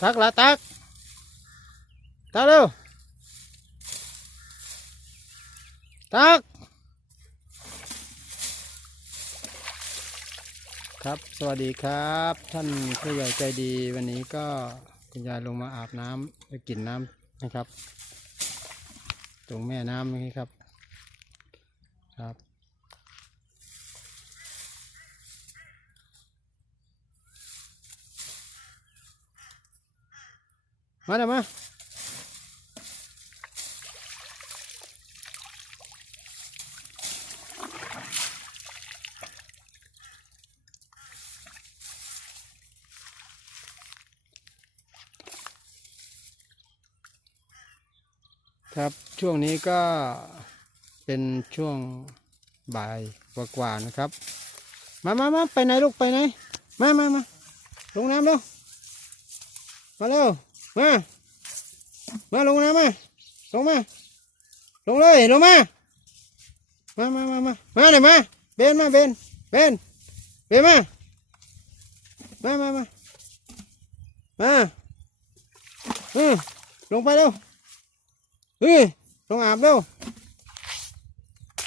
ตักละตักตักเร็วตัก ครับสวัสดีครับ ท่านผู้ใหญ่ใจดีวันนี้ก็คุณยายลงมาอาบน้ำไปกินน้ำนะครับ ตรงแม่น้ำนี่ครับ ครับมาเดี๋ยวมาครับ ช่วงนี้ก็เป็นช่วงบ่ายกว่ากว่านะครับ มามามาไปไหนลูกไปไหน มามามาลงน้ำเร็ว มาเร็วมามาลงนะมา ลงมา ลงเลยลงมา มามา มามามาเลยมา เบนมาเบน เบนเบนมา มามามามาเออลงไปเร็ว เฮ้ย ลงอาบเร็ว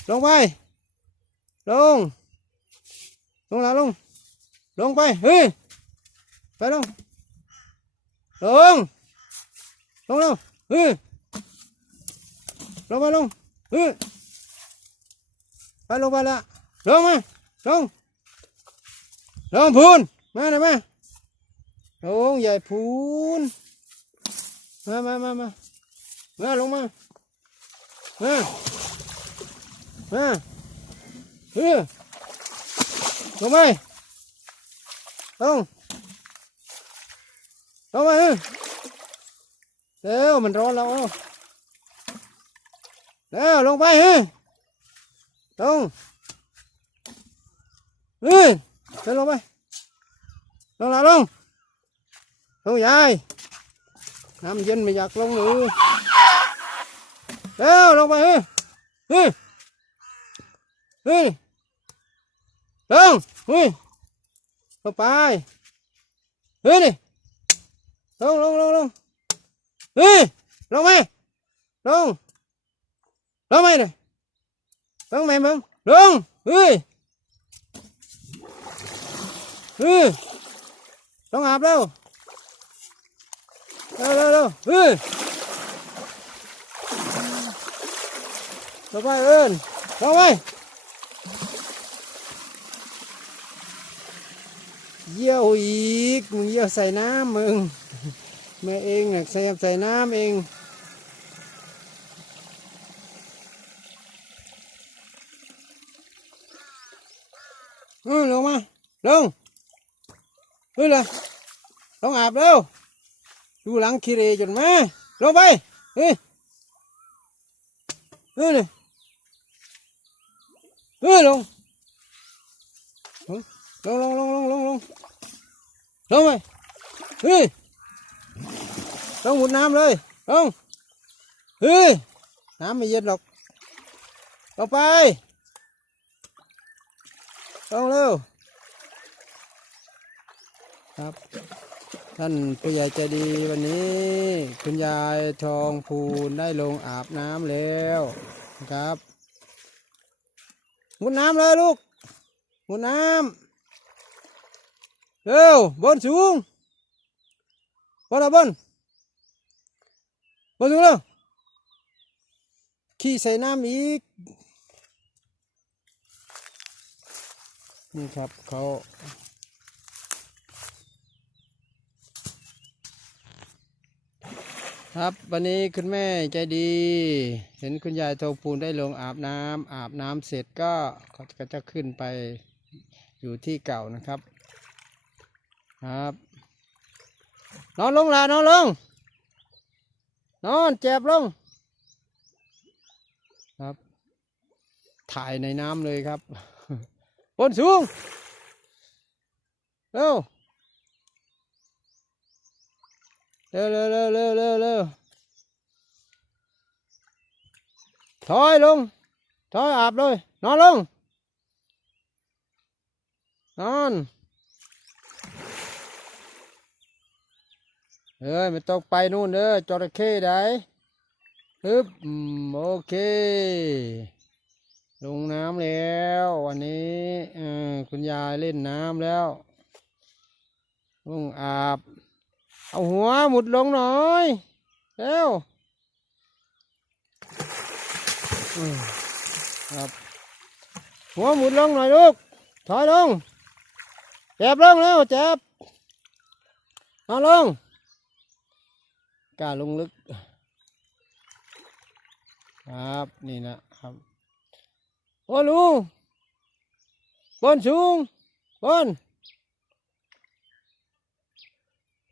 ลงไป ลง ลงแล้วลง ลงไป เฮ้ย ไปลง ลงลงลงเออลงมาลงเออไปลงไปละลงมาลงลงพูนมาหน่อยมาลงใหญ่พูนมามามามามาลงมามามาเออลงไปลงลงไปเออเร็วมันร้อนแล้วเร็วลงไปเฮ้ยลงเฮ้ยเดินลงไปลงละลงลงยายน้ำเย็นไม่อยากลงหนูเร็วลงไปเฮ้ยเฮ้ยเฮ้ยลงเฮ้ยลงไปเฮ้ยนี่ลงลงลงลงเฮ้ยลงไหมลงลงไหมเนี่ยลงไหมมึงลงเฮ้ยเฮ้ยลงอาบแล้วเร็วเร็วเฮ้ยลงไปเอิญลงไปเยี่ยวอีกมึงเยี่ยวใส่น้ำมึงแม่เองเนี่ยใส่ใส่น้ำเองเออลงมา ลงเฮ้ยเลยลงอาบเร็วดูหลังคีเรจนม่ลงไปเฮ้ยเฮ้ยเลยเฮ้ย ลงลงลงลงลงลงลงลงไปเฮ้ยต้องหมุดน้ำเลยต้องเฮ้ยน้ำไม่เย็นหรอกต่อไปต้องเร็ว ครับ ท่านผู้ใหญ่ใจดีวันนี้ คุณยายทองภูนได้ลงอาบน้ำแล้วครับมุดน้ำเลยลูกมุดน้ำเร็ว บนสูงบนอะบนมาดูแล้วขี้ใส่น้ำอีก นี่ครับเขา ครับ วันนี้คุณแม่ใจดี เห็นคุณยายโทอปูนได้ลงอาบน้ำ อาบน้ำเสร็จก็เขาก็จะขึ้นไปอยู่ที่เก่านะครับ ครับ นอนลงละนอนลงนอนเจ็บลงครับถ่ายในน้ำเลยครับบนสูงเร็วเร็วเร็วเร็วเร็วเร็วเร็วถอยลง ถอยอาบเลย นอนลง นอนเอ้ย ไม่ต้องไปนู่นเด้อจระเข้ได้ฮึบโอเค ลงน้ำแล้ว วันนี้คุณยายเล่นน้ำแล้ว ลงอาบเอาหัวหมุดลงหน่อยเร็วครับหัวหมุดลงหน่อยลูก ถอยลงแจ็บลงแล้วแจ็บนอนลงกล้าลงลึกครับ นี่นะครับ โอ้ลุงบนสูงบน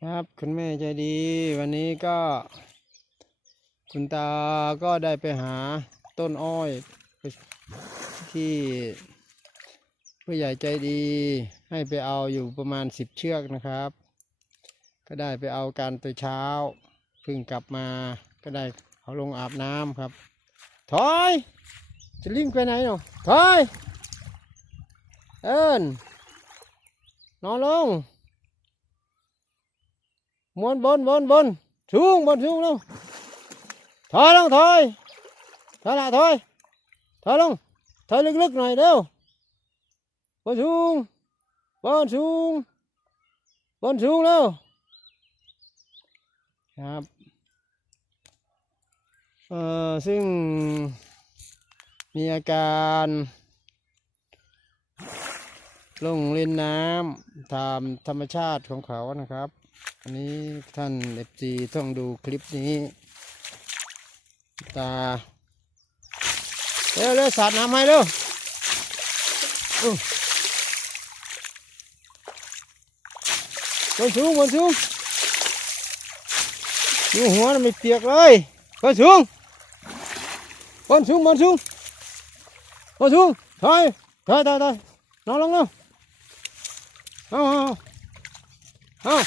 ครับคุณแม่ใจดี วันนี้ก็คุณตาก็ได้ไปหาต้นอ้อยที่ ผู้ใหญ่ใจดี ให้ไปเอาอยู่ประมาณสิบเชือกนะครับ ก็ได้ไปเอาการตัวเช้าพึ่งกลับมาก็ได้เขาลงอาบน้ำครับถอยจะลิ้งไปไหนเนาะถอยเอิญนอนลงมวนบนบนบนุ่งบนุ่งลงถอยลงถอยถอยละถอยถอยลงถอยลึกๆหน่อยเร็วบนุ่งบนุ่งบนุ่งเร็วครับ เอ่อ ซึ่งมีอาการ ลงเล่นน้ำตามธรรมชาติของเขานะครับ อันนี้ท่านเอฟจีต้องดูคลิปนี้ตา เร็วเร็วสาดน้ำให้เร็วบนสูงบนสูง Nhiều hóa nó mệt tiệc rồi, Con xuống Con xuống con xuống Con xuống Thôi Thôi thôi thôi Nó lông lông Không không Không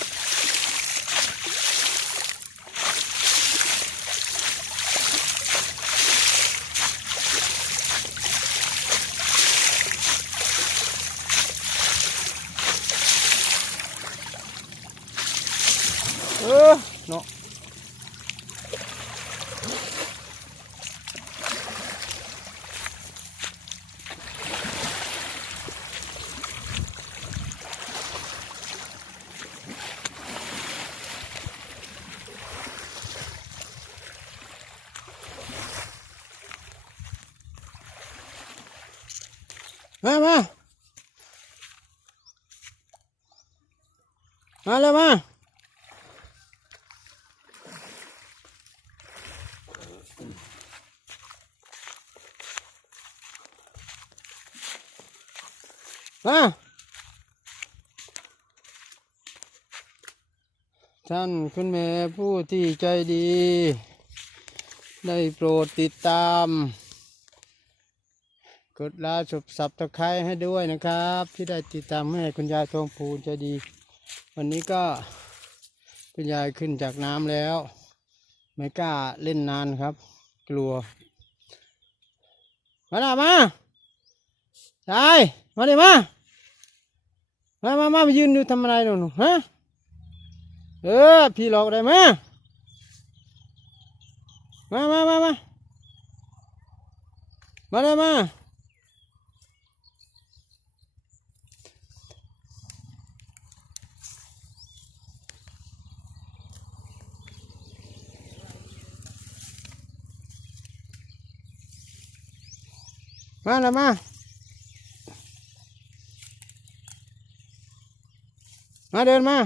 nó มามามาเลยมามา ท่าน คุณ แม่ผู้ที่ใจดี ได้โปรด ติดตามกดไลค์สับสับตะไคร้ให้ด้วยนะครับ ที่ได้ติดตามให้คุณยายทองภูนจะดี วันนี้ก็ คุณยายขึ้นจากน้ำแล้ว ไม่กล้าเล่นนานครับ กลัว มาหน้ามาชายมาดิมา มา มา มา ยืนดูทำอะไรหนูฮะ เออ พี่ หลอก ได้ไหมมา มา มา มา มาเลยมามาแล้วมา มาเดินมา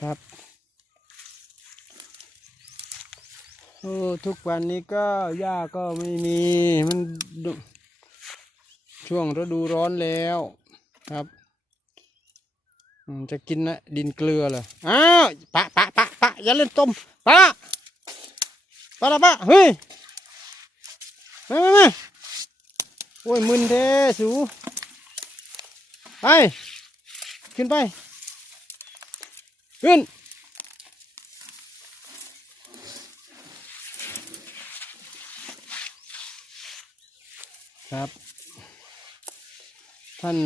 ครับโอ้ทุกวันนี้ก็หญ้าก็ไม่มี มันช่วงฤดูร้อนแล้วครับจะกินนะดินเกลือเลยอ้าวปะ ปะ ปะ ปะอย่าเล่นต้มปะปะละปะเฮ้ยมามามาโอ้ย มึนเทสูไป ขึ้นไป ขึ้น ครับ ท่าน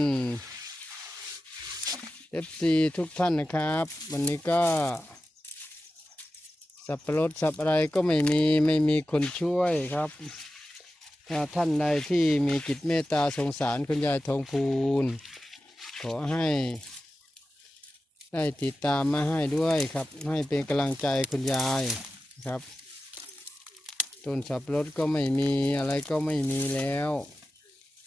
FC ทุกท่านนะครับ วันนี้ก็ สับปะรดสับอะไรก็ไม่มีไม่มีคนช่วยครับถ้าท่านใดที่มีกิจเมตตาสงสารคุณยายทองพูนขอให้ ได้ติดตามมาให้ด้วยครับ ให้เป็นกำลังใจคุณยายครับต้นสับปะรดก็ไม่มีอะไรก็ไม่มีแล้ว